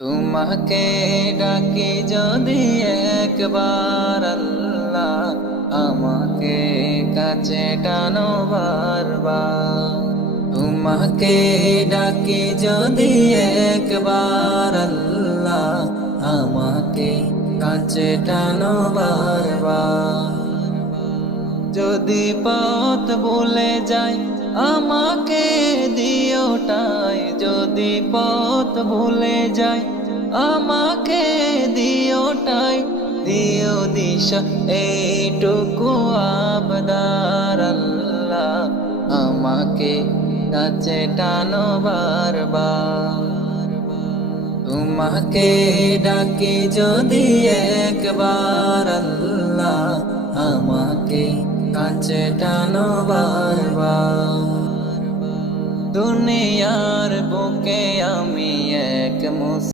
তোমাকে ডাকি যদি একবার আল্লাহ, আমাকে কাছে টানো বারবার। তোমাকে ডাকি যদি একবার আল্লাহ, আমাকে কাছে টানো বারবার। যদি পথ ভুলে যাই আমাকে দিও ঠাই, যদি পথ ভুলে যাই আমাকে দিও ঠাই, দিও দিশা এইটুকু আবদার আল্লাহ, আমাকে কাছে টানো বারবার। তোমাকে ডাকি যদি একবার আল্লাহ, আমাকে কাছে টানো বারবার। দুনিয়ার বুকে আমি এক